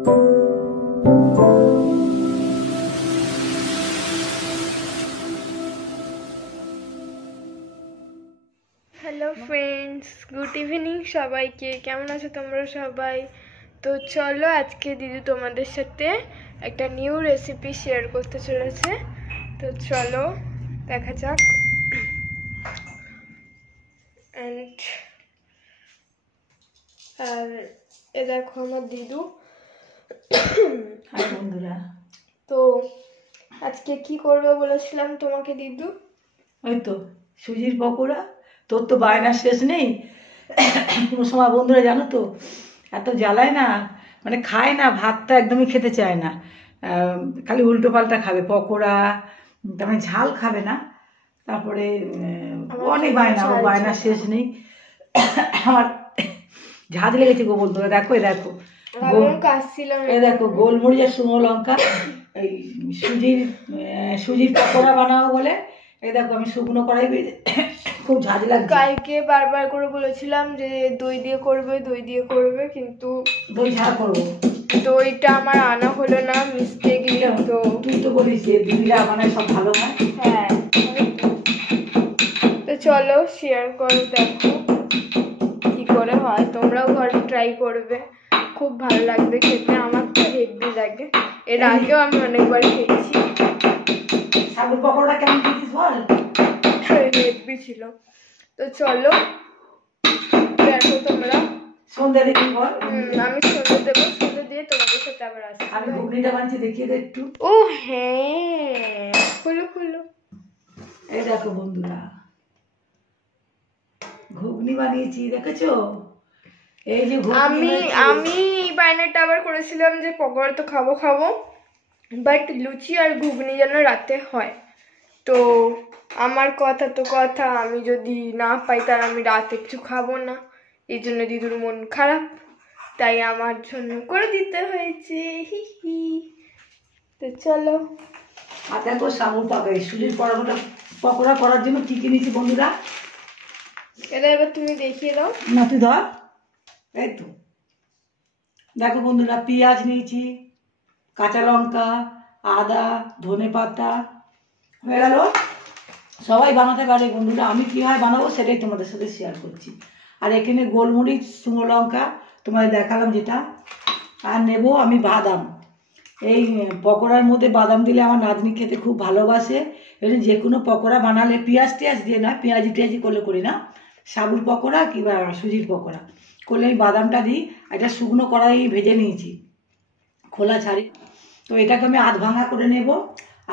Hello friends, good evening সবাইকে। কেমন আছো তোমরা সবাই? তো চলো, আজকে দিদি তোমাদের সাথে একটা নিউ রেসিপি শেয়ার করতে চলেছে। তো চলো দেখা যাক। অ্যান্ড আর এ দেখো আমার দিদু। হাই বন্ধুরা। তো আজকে কি করবে বলেছিলাম তোমাকে দিদু? ওই তো সুজির পকোড়া। তোর তো বায়নার শেষ নেই। কোনো সময় বন্ধুরা জানো তো এত জ্বালায় না, মানে খায় না, ভাতটা একদমই খেতে চায় না, খালি উল্টো পাল্টা খাবে পকোড়া, তার মানে ঝাল খাবে না। তারপরে অনেক বায়না, ওর বায়নার শেষ নেই। আমার ঝাঁজ লেগেছে গো বন্ধুরা। দেখো এ দেখো, এ দেখো গোলমরিচ আর শুকনো লঙ্কা, এই সুজির পকোড়া বানাবো বলে এই দেখো আমি শুকনো কড়াই খুব ঝাঁজ লাগছে। কালকে বারবার করে বলেছিলাম যে দই দিয়ে করবে, কিন্তু দই ছাড়া করবো। দইটা আমার আনা হলো না, মিস্টেকলি। তো তুই তো বলিস যে দিদিরা বানায় সব ভালো হয়। হ্যাঁ, তো চলো শেয়ার করো, দেখো কি করে হয়। তোমরাও ঘরে ট্রাই করবে, খুব ভালো লাগবে খেতে। আমার তো হেভি লাগে, এর আগেও আমি অনেকবার খেয়েছি। সাবুর পকোড়া কেমন খেয়েছিস বল? হেভি ছিল। তো চলো দেখো তোমরা। সন্ধ্যা দেখি বল। আমি সন্ধ্যে দেবো, সন্ধ্যে দিয়ে তোমাদের সাথে আবার আসবো। আমি ঘুগনিটা বানিয়েছি, দেখিয়ে দে একটু। ও হ্যাঁ, খুলো। এই দেখো বন্ধুরা, ঘুগনি বানিয়েছি, দেখেছো? এই যে আমি বায়নাটা আবার করেছিলাম যে পকোড়া তো খাবো, বাট লুচি আর ঘুগনি যেন রাতে হয়। তো আমার কথা তো কথা, আমি যদি না পাই তাহলে আমি রাতে কিছু খাবো না। এই জন্য দিদুর মন খারাপ, তাই আমার জন্য করে দিতে হয়েছে। হি। তো চলো। আর দেখো সাবুর সুজির পকোড়া করার জন্য কি কিনেছি বন্ধুরা। এটা এবার তুমি দেখিয়ে দাও। না তুই ধর। এই তো দেখো বন্ধুরা, পেঁয়াজ নিয়েছি, কাঁচা লঙ্কা, আদা, ধনেপাতা। হয়ে গেল। সবাই বানাতে পারে বন্ধুরা, আমি কীভাবে বানাবো সেটাই তোমাদের সাথে শেয়ার করছি। আর এখানে গোলমরিচ, শুকনো লঙ্কা তোমাদের দেখালাম যেটা। আর নেব আমি বাদাম। এই পকোড়ার মধ্যে বাদাম দিলে আমার নাতনি খেতে খুব ভালোবাসে। এই যে কোনো পকোড়া বানালে পেঁয়াজ দিয়ে না, পেঁয়াজি করলে করি না। সাবুর পকোড়া কিংবা সুজির পকোড়া করলে আমি বাদামটা দিই। এটা শুকনো কড়াই ভেজে নিয়েছি, খোলা ছাড়ি। তো এটাকে আমি আধ ভাঙা করে নেব।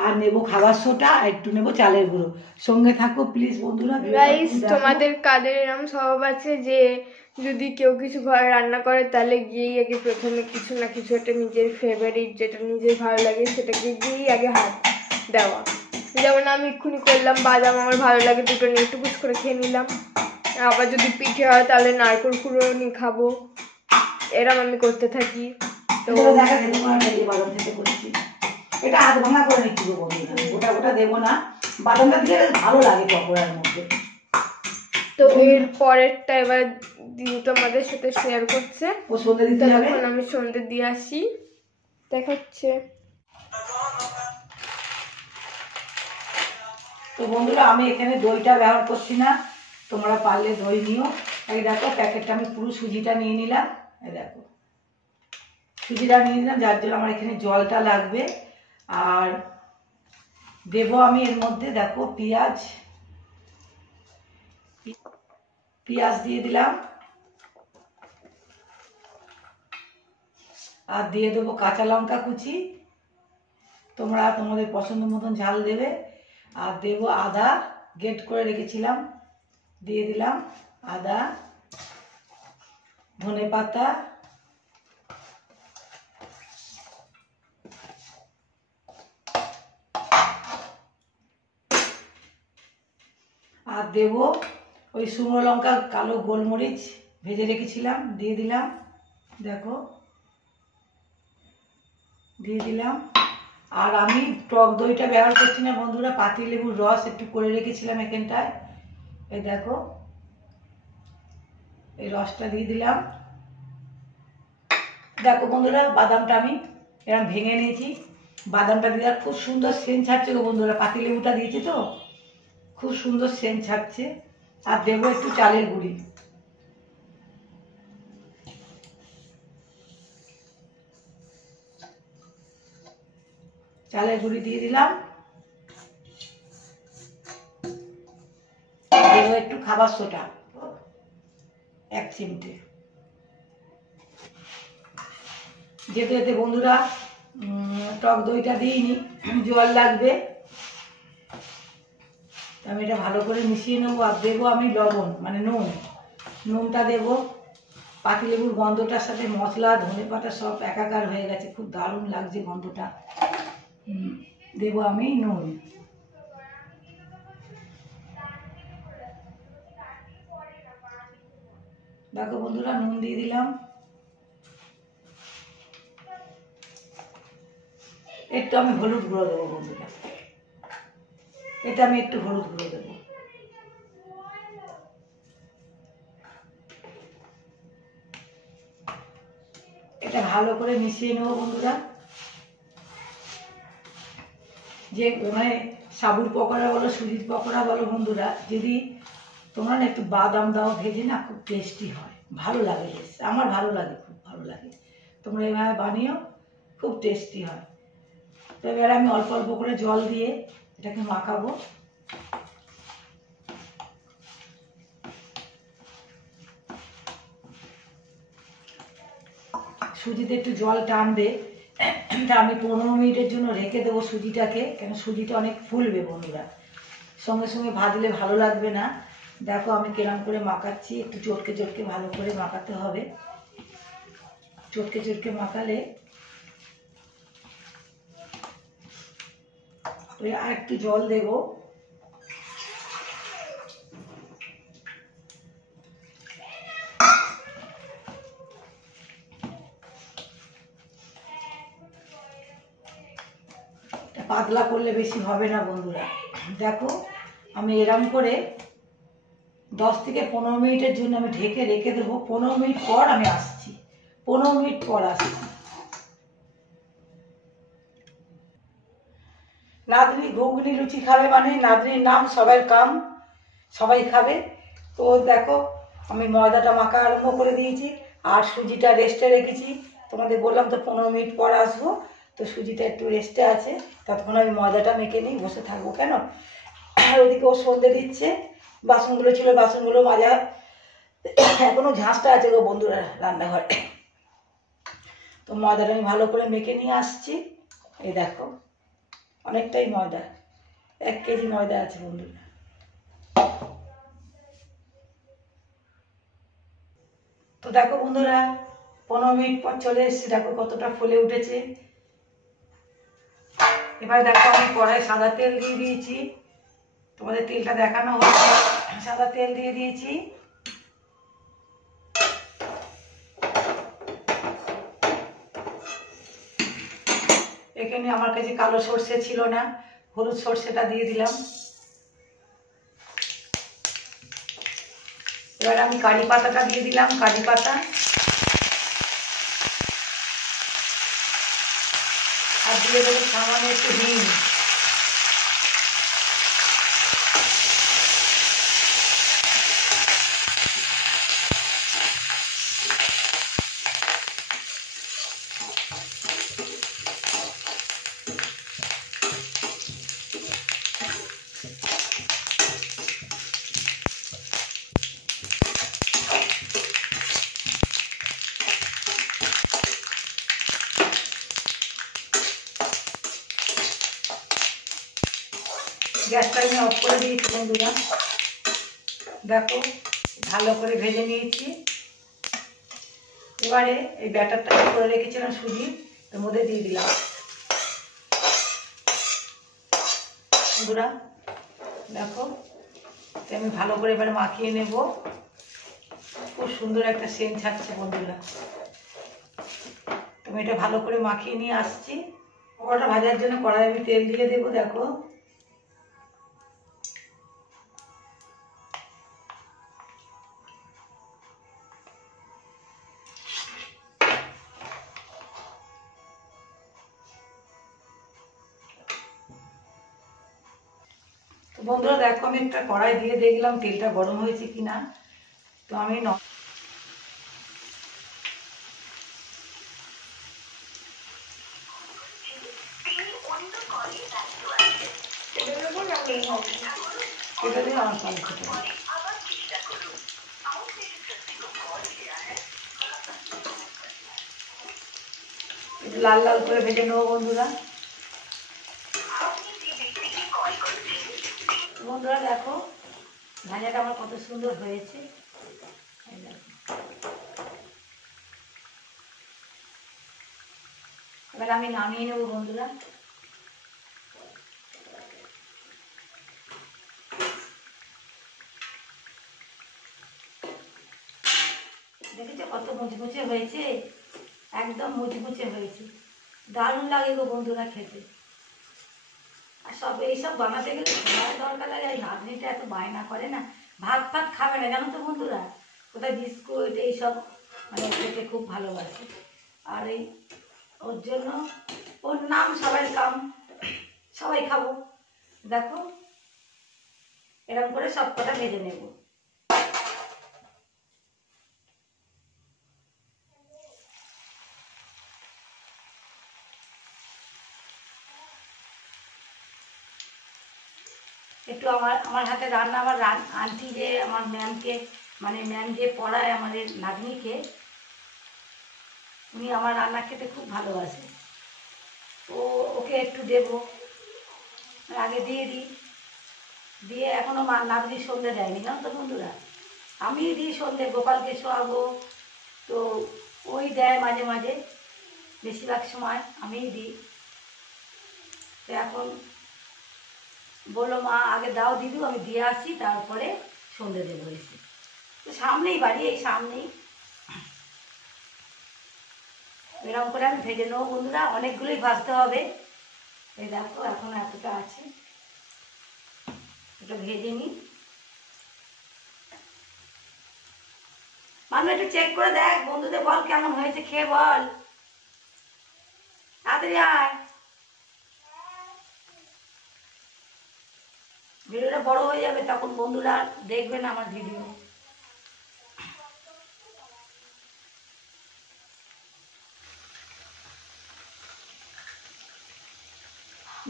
আর নেব খাবার সোটা, আর একটু নেব চালের গুঁড়ো। সঙ্গে থাকো প্লিজ বন্ধুরা। গাইস, তোমাদের কাদের এরকম স্বভাব আছে যে যদি কেউ কিছু ঘরে রান্না করে তাহলে গিয়েই আগে প্রথমে কিছু না কিছু একটা নিজের ফেভারিট, যেটা নিজের ভালো লাগে সেটাকে গিয়েই আগে হাত দেওয়া। যেমন আমি এক্ষুনি করলাম, বাদাম আমার ভালো লাগে, দুটো নিয়ে একটু কুচ করে খেয়ে নিলাম। আবার যদি পিঠে হয় তাহলে নারকেল কুড়ো নিয়ে খাবো, এরম আমি করতে থাকি। তো বাদাম থেকে করেছি, এটা আধ ভাঙা করে নিচ্ছি বন্ধুরা, গোটা দেবো না। বাদামটা দিলে ভালো লাগে পকোড়ার মধ্যে। তো এর পরেরটা এবার দিদি তোমাদের সাথে শেয়ার করছে। ও সন্ধ্যে দিতে যাবে, এখন আমি সন্ধ্যে দিয়ে আসি, দেখাচ্ছে। তো বন্ধুরা আমি এখানে দইটা ব্যবহার করছি না, তোমরা পারলে দই নিও। এই দেখো প্যাকেটটা আমি পুরো সুজিটা নিয়ে নিলাম। এই দেখো সুজিটা নিয়ে নিলাম, যার জন্য আমার এখানে জলটা লাগবে। আর দেবো আমি এর মধ্যে দেখো পেঁয়াজ দিয়ে দিলাম। আর দিয়ে দেবো কাঁচা লঙ্কা কুচি, তোমরা তোমাদের পছন্দ মতন ঝাল দেবে। আর দেবো আদা, গ্রেট করে রেখেছিলাম, দিয়ে দিলাম আদা, ধনেপাতা, আর দেবো ওই শুকনো লঙ্কা, কালো গোলমরিচ ভেজে রেখেছিলাম, দিয়ে দিলাম। দেখো দিয়ে দিলাম। আর আমি টক দইটা ব্যবহার করছি না বন্ধুরা, পাতিলেবুর রস একটু করে রেখেছিলাম এখানটায়। এই দেখো এই রসটা দিয়ে দিলাম। দেখো বন্ধুরা, বাদামটা আমি এরকম ভেঙে নিয়েছি। বাদামটা দিয়ে খুব সুন্দর সেন্ট ছাড়ছে গো বন্ধুরা, পাতিলেবুটা দিয়েছি তো খুব সুন্দর সেন্ট ছাড়ছে। আর দেবো একটু চালের গুঁড়ি। চালের গুঁড়ি দিয়ে দিলাম। দেবো একটু খাবার সোডা 1 চিমটে। যেতে যেতে বন্ধুরা টক দইটা দিইনি, জল লাগবে। আমি এটা ভালো করে মিশিয়ে নেবো। আর দেবো আমি লবণ মানে নুনটা দেবো। পাতিলেবুর গন্ধটার সাথে মশলা ধনেপাতা সব একাকার হয়ে গেছে, খুব দারুণ লাগছে গন্ধটা। দেবো আমি নুন। দেখো বন্ধুরা, নুন দিয়ে দিলাম। একটু আমি হলুদ গুঁড়ো দেবো বন্ধুরা, এটা আমি একটু হলুদ গুঁড়ো দেবো। এটা ভালো করে মিশিয়ে নেবো বন্ধুরা। যে মানে সাবুর পকোড়া বলো সুজির পকোড়া বলো বন্ধুরা, যদি তোমরা না একটু বাদাম দাও ভেজে, না খুব টেস্টি হয়, ভালো লাগে বেশ। আমার ভালো লাগে, খুব ভালো লাগে। তোমরা এইভাবে বানিও, খুব টেস্টি হয়। তো এবার আমি অল্প অল্প করে জল দিয়ে এটাকে মাখাবো। সুজিতে একটু জল টানবে, তা আমি 15 মিনিটের জন্য রেখে দেবো সুজিটাকে, কেন সুজিটা অনেক ফুলবে বন্ধুরা। সঙ্গে সঙ্গে ভাজলে ভালো লাগবে না। দেখো আমি কেরম করে মাখাচ্ছি, একটু চটকে চটকে ভালো করে মাখাতে হবে। চটকে চটকে মাখালে আর একটু জল দেবো। পাতলা করলে বেশি হবে না বন্ধুরা। দেখো আমি এরম করে 10 থেকে 15 মিনিটের জন্য আমি ঢেকে রেখে দেবো। 15 মিনিট পর আমি আসছি, 15 মিনিট পর আসছি। নাতনি ঘুগনি লুচি খাবে মানে নাতনির নাম সবার কাম, সবাই খাবে। তো দেখো আমি ময়দাটা মাখা আরম্ভ করে দিয়েছি, আর সুজিটা রেস্টে রেখেছি। তোমাদের বললাম তো 15 মিনিট পর আসবো, তো সুজিটা একটু রেস্টে আছে, ততক্ষণ আমি ময়দাটা মেখে নিই, বসে থাকবো কেন। ওদিকে ও সন্ধে দিচ্ছে, বাসনগুলো ছিল বাসনগুলো মাজা, এখনো ঝাঁসটা আছে গো বন্ধুরা রান্নাঘরে। তো ময়দাটা আমি ভালো করে মেখে নিয়ে আসছি। এই দেখো অনেকটাই ময়দা, 1 কেজি ময়দা আছে বন্ধুরা। তো দেখো বন্ধুরা 15 মিনিট পর চলে এসেছি, দেখো কতটা ফুলে উঠেছে। এবার দেখো আমি কড়াই সাদা তেল দিয়ে দিয়েছি, তোমাদের তেলটা দেখানো হচ্ছে। সাদা তেল দিয়ে দিয়েছি। এখানে আমার কাছে কালো সর্ষে ছিল না, হলুদ সর্ষেটা দিয়ে দিলাম। এবার আমি কারি পাতাটা দিয়ে দিলাম, কারি পাতা। আর দিয়ে দেবো সামান্য একটু হিং। গ্যাসটা আমি অফ করে দিয়েছি বন্ধুরা। দেখো ভালো করে ভেজে নিয়েছি। এবারে এই ব্যাটারটা করে রেখেছিলাম সুজি, এর মধ্যে দিয়ে দিলাম বন্ধুরা। দেখো আমি ভালো করে এবারে মাখিয়ে নেব। খুব সুন্দর একটা সেন্ট ছাড়ছে বন্ধুরা। আমি এটা ভালো করে মাখিয়ে নিয়ে আসছি। পকোড়াটা ভাজার জন্য কড়াই আমি তেল দিয়ে দেবো। দেখো বন্ধুরা দেখো, আমি একটা কড়াই দিয়ে দেখলাম তেলটা গরম হয়েছে কিনা। তো আমি এটা দিয়ে আমার কাজ করতে হবে। একটু লাল লাল করে ভেজে নেবো বন্ধুরা। বন্ধুরা দেখো ভাজাটা আমার কত সুন্দর হয়েছে। এই দেখো। এবার আমি নামিয়ে নেবো বন্ধুরা। দেখেছো কত মুচমুচে হয়েছে, একদম মুচমুচে হয়েছে, দারুণ লাগে গো বন্ধুরা খেতে। আর সব এইসব বানাতে গেলে সময় দরকার লাগে। এই নাতনিটা এত বায়না করে না, ভাত ফাত খাবে না জানো তো বন্ধুরা, কোথায় বিস্কুট এইসব মানে খেতে খুব ভালোবাসে। আর এই ওর জন্য ওর নাম সবাই কাম, সবাই খাবো। দেখো এরকম করে সব কটা ভেজে নেব। একটু আমার আমার হাতে রান্না, আমার আন্টি যে আমার ম্যামকে মানে ম্যাম যে পড়ায় আমাদের নাতনিকে, উনি আমার রান্না খেতে খুব ভালোবাসে। ওকে একটু দেবো, আগে দিয়ে দিই, দিয়ে এখনও নাতনি সন্ধে দেয়নি জানো তো বন্ধুরা। আমি দিই সন্ধে, গোপালকে শোয়াবো তো ওই দেয় মাঝে মাঝে, বেশিরভাগ সময় আমিই দিই। তো এখন বললো মা আগে দাও দিদু, আমি দিয়ে আসি তারপরে সন্ধে দেবো এসে। তো সামনেই বাড়ি, এই সামনেই। এরকম করে আমি ভেজে নেবো বন্ধুরা, অনেকগুলোই ভাজতে হবে। এই দেখো এখন এতটা আছে, এটা ভেজে নিই। মানুষ একটু চেক করে দেখ, বন্ধুদের বল কেমন হয়েছে, খেয়ে বল, তাড়াতাড়ি আয়। ভিডিওটা বড় হয়ে যাবে, তখন বন্ধুরা দেখবে না আমার ভিডিও।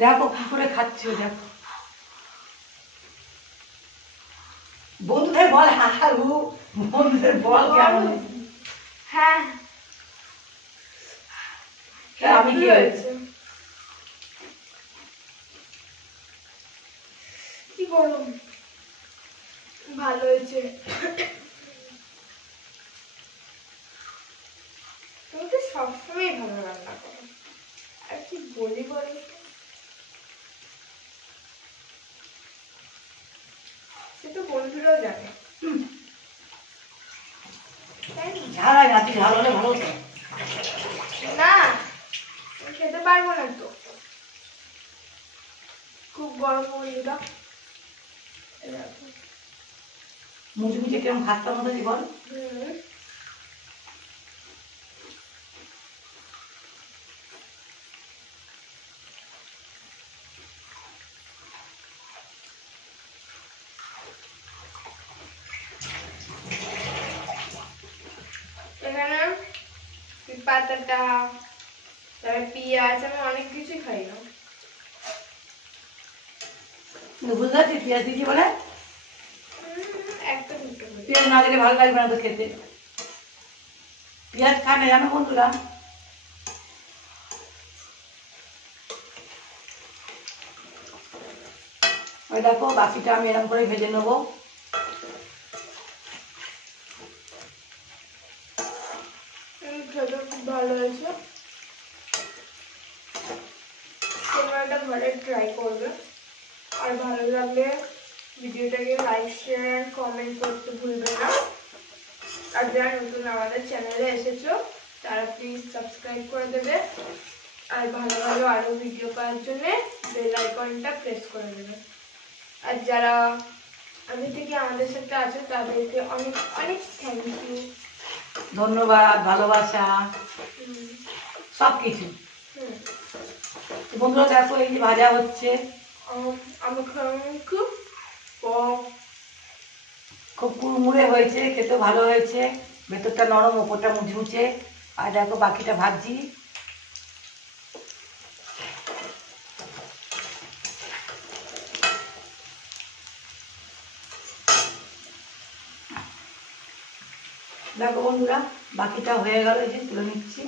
দেখো কি করে খাচ্ছ, দেখো বন্ধুদের বল হাহু, বন্ধুদের বল কেমন। হ্যাঁ আমি কি হয়েছে, কি গরম, ভালো হয়েছে। তুমি তো সবসময় ভালো রান্না করো, আর কি বলি বলো, সে তো বন্ধুরাও জানে। ঝাল হয় না, ঝাল হলে ভালো হতো না, আমি খেতে পারবো না তো, খুব গরম বন্ধুরা। মুচমুচে কেমন খাস্তার মতো বল। এখানে পাতাটা, তারপরে পেঁয়াজ, আমি অনেক কিছুই খাই না। বুঝতে পারছিস পেঁয়াজ দিয়েছি বলে, একদম পেঁয়াজ না দিলে ভালো লাগবে না তো খেতে। পেঁয়াজ খায় না জানো বন্ধুরা। ওই দেখো বাকিটা আমি এরকম করে ভেজে নেবো। খেতে খুব ভালো হয়েছে, তোমরা এটা ঘরে ট্রাই করবে। আর ভালো লাগলে ভিডিওটাকে লাইক শেয়ার কমেন্ট করতে ভুলবে না। আর যারা নতুন আমাদের চ্যানেলে এসেছো তারা প্লিজ সাবস্ক্রাইব করে দেবে, আর ভালো ভালো আরও ভিডিও পাওয়ার জন্য বেল আইকনটা প্রেস করে দেবে। আর যারা আগে থেকে আমাদের সাথে আছো তাদেরকে অনেক অনেক থ্যাংক ইউ, ধন্যবাদ, ভালোবাসা, সব কিছু। বন্ধুরা দেখো এই যে ভাজা হচ্ছে, আমাকে তো খুব কুড়মুড়ে হয়েছে, খেতে ভালো হয়েছে, ভেতরটা নরম ওপরটা মুচমুচে। আর দেখো বাকিটা ভাজছি। দেখো বন্ধুরা বাকিটা হয়ে গেল, এই যে তুলে নিচ্ছি।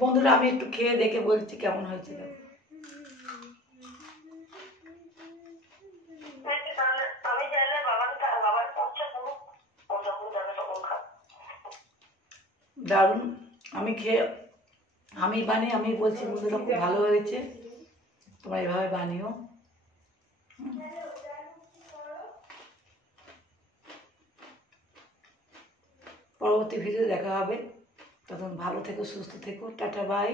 বন্ধুরা আমি একটু খেয়ে দেখে বলছি কেমন হয়েছে। দেখো দারুণ। আমি খেয়ে আমি বানিয়ে আমি বলছি বন্ধুরা খুব ভালো হয়েছে, তোমরা এভাবে বানিও। পরবর্তী ভিডিও দেখা হবে, তখন ভালো থেকো, সুস্থ থেকো, টাটা বাই।